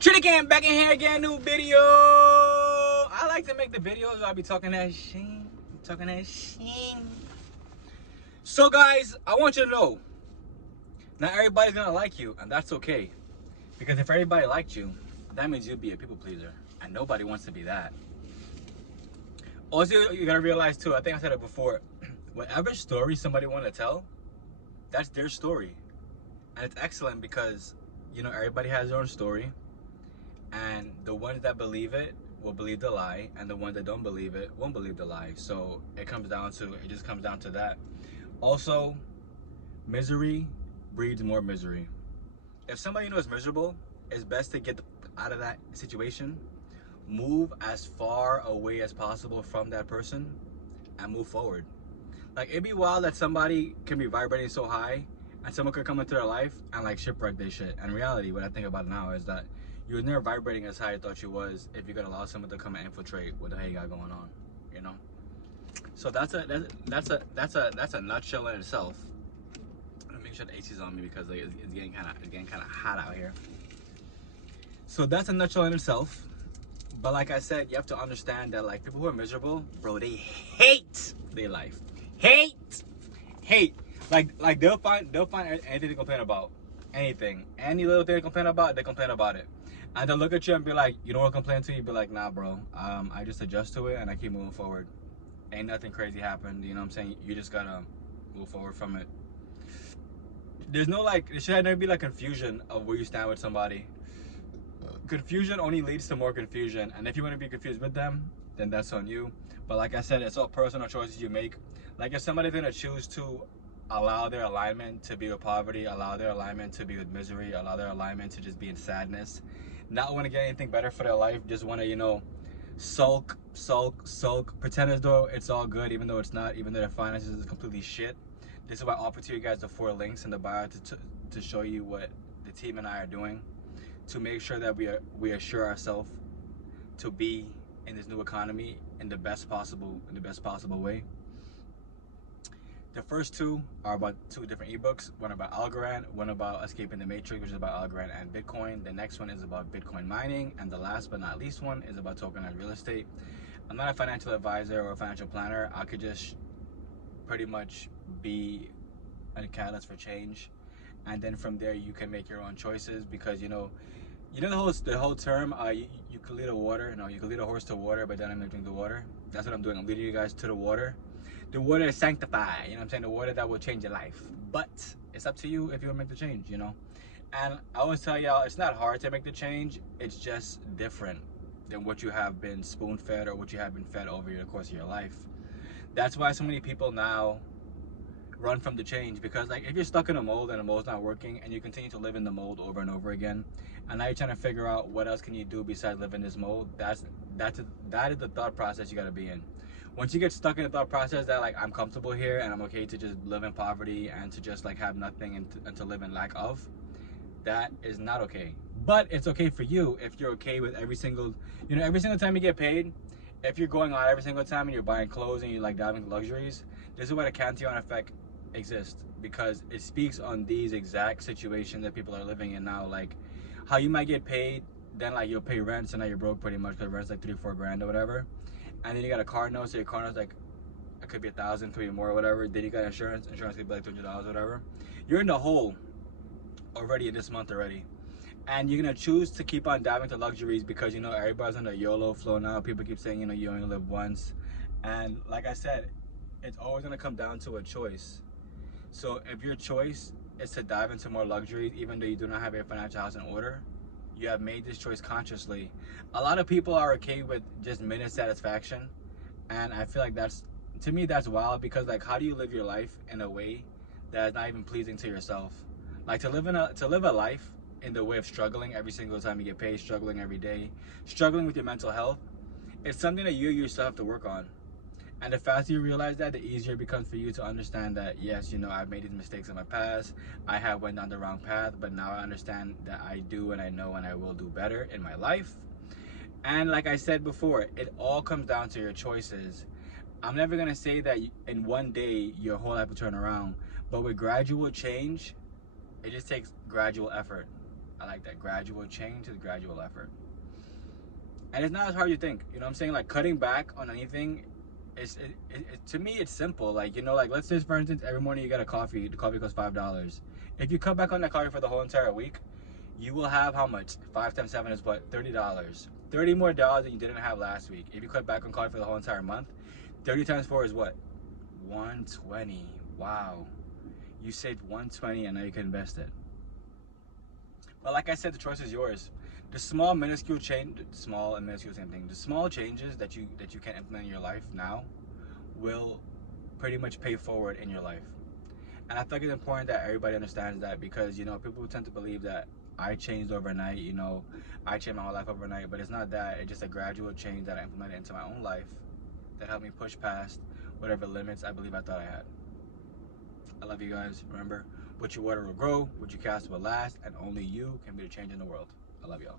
Trinity Cam back in here again, new video. I like to make the videos where I be talking that shit. So guys, I want you to know, not everybody's gonna like you, and that's okay. Because if everybody liked you, that means you'd be a people pleaser, and nobody wants to be that. Also, you gotta realize too, I think I said it before, whatever story somebody wanna tell, that's their story. And it's excellent because, you know, everybody has their own story. And the ones that believe it will believe the lie, and the ones that don't believe it won't believe the lie. So it just comes down to that. Also, misery breeds more misery. If somebody knows miserable, it's best to get out of that situation, move as far away as possible from that person, and move forward. Like, it'd be wild that somebody can be vibrating so high and someone could come into their life and like shipwreck their shit. And in reality, what I think about now is that you were never vibrating as high as you thought you was if you could allow someone to come and infiltrate what the hell you got going on, you know? So that's a nutshell in itself. Let me make sure the AC's on me because like, it's getting kind of hot out here. So that's a nutshell in itself. But like I said, you have to understand that like people who are miserable, bro, they hate their life. Hate. Like they'll find anything to complain about. Anything. Any little thing to complain about, they complain about it. And they'll look at you and be like, you don't want to complain to you? Be like, nah, bro. I just adjust to it and I keep moving forward. Ain't nothing crazy happened, you know what I'm saying? You just gotta move forward from it. There's no like, there should never be like confusion of where you stand with somebody. Confusion only leads to more confusion. And if you want to be confused with them, then that's on you. But like I said, it's all personal choices you make. Like if somebody's gonna choose to allow their alignment to be with poverty, allow their alignment to be with misery, allow their alignment to just be in sadness, not want to get anything better for their life, just want to, you know, sulk, pretend as though it's all good, even though it's not, even though their finances is completely shit. This is why I offer to you guys the 4 links in the bio to show you what the team and I are doing to make sure that we assure ourselves to be in this new economy in the best possible way. The first 2 are about 2 different ebooks. One about Algorand, one about Escaping the Matrix, which is about Algorand and Bitcoin. The next one is about Bitcoin mining, and the last but not least one is about tokenized real estate. I'm not a financial advisor or a financial planner. I could just pretty much be a catalyst for change, and then from there you can make your own choices, because you know the whole term you could lead a water, you could lead a horse to water, but then I'm gonna drink the water. That's what I'm doing. I'm leading you guys to the water. The water is sanctified, you know what I'm saying? The water that will change your life. But it's up to you if you want to make the change, you know? And I always tell y'all, it's not hard to make the change. It's just different than what you have been spoon-fed or what you have been fed over the course of your life. That's why so many people now run from the change, because like if you're stuck in a mold and the mold's not working and you continue to live in the mold over and over again, and now you're trying to figure out what else can you do besides live in this mold, that is the thought process you got to be in. Once you get stuck in the thought process that like I'm comfortable here and I'm okay to just live in poverty and to just like have nothing and to live in lack of, that is not okay. But it's okay for you if you're okay with every single time you get paid, if you're going out every single time and you're buying clothes and you're like diving into luxuries. This is why the Cantillon effect exists, because it speaks on these exact situations that people are living in now. Like how you might get paid, then like you'll pay rent, so now you're broke pretty much because rent's like 3-4 grand or whatever. And then you got a car note, so your car note's like, it could be 1,000, could be more or whatever. Then you got insurance could be like $200 or whatever. You're in the hole already in this month already. And you're gonna choose to keep on diving to luxuries because you know everybody's on the YOLO flow now. People keep saying, you know, you only live once. And like I said, it's always gonna come down to a choice. So if your choice is to dive into more luxuries, even though you do not have your financial house in order, you have made this choice consciously. A lot of people are okay with just minute satisfaction, and I feel like to me that's wild, because like how do you live your life in a way that is not even pleasing to yourself? Like to live a life in the way of struggling every single time you get paid, struggling every day, struggling with your mental health, it's something that you yourself have to work on. And the faster you realize that, the easier it becomes for you to understand that, yes, you know, I've made these mistakes in my past. I have went down the wrong path, but now I understand that I do and I know and I will do better in my life. And like I said before, it all comes down to your choices. I'm never going to say that in one day your whole life will turn around, but with gradual change, it just takes gradual effort. I like that gradual change to the gradual effort. And it's not as hard as you think. You know what I'm saying? Like cutting back on anything, to me it's simple. Like, you know, like let's say for instance, every morning you get a coffee. The coffee costs $5. If you cut back on that coffee for the whole entire week, you will have how much? 5 times 7 is what? $30. $30 more than you didn't have last week. If you cut back on coffee for the whole entire month, 30 times 4 is what? 120. Wow. You saved 120 and now you can invest it. But like I said, the choice is yours. The small minuscule change, small and minuscule, same thing. The small changes that you can implement in your life now will pretty much pay forward in your life. And I think it's important that everybody understands that, because, you know, people tend to believe that I changed overnight, you know, I changed my whole life overnight, but it's not that. It's just a gradual change that I implemented into my own life that helped me push past whatever limits I believe I thought I had. I love you guys. Remember, what you water will grow, what you cast will last, and only you can be the change in the world. I love y'all.